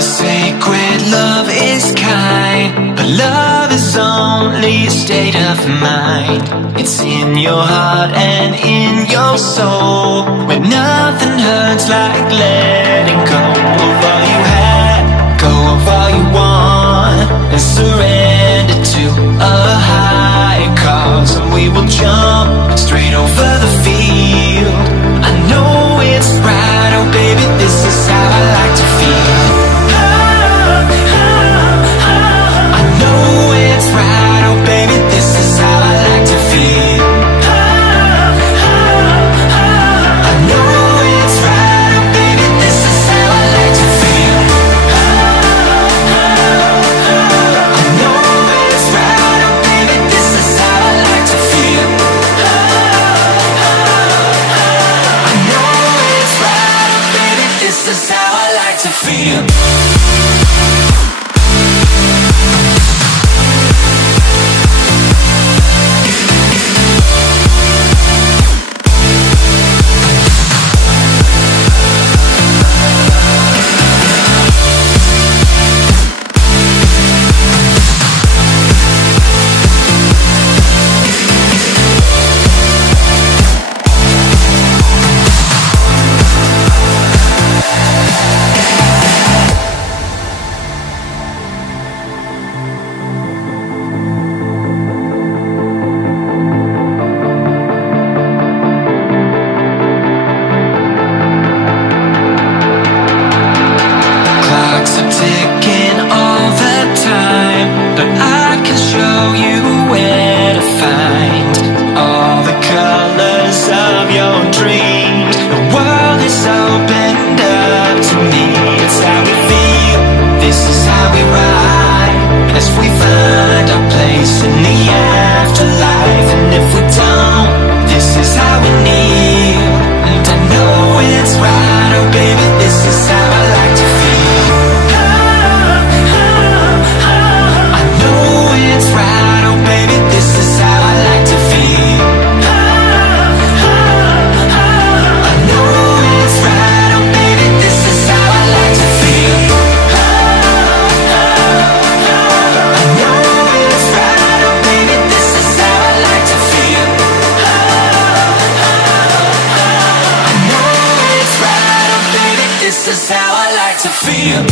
'cause sacred love is kind, but love is only a state of mind. It's in your heart and in your soul, where nothing hurts like letting go of all you had, go of all you want, and surrender to a higher cause. And we will jump straight over the field. I know it's right, oh baby, this is how I like to feel. I know it's right, oh baby, this is how I like to feel. I know it's right, oh baby, this is how I like to feel. I know it's right, oh baby, this is how I like to feel. I know it's right, oh baby, this is how I like to feel. This is how I like to feel.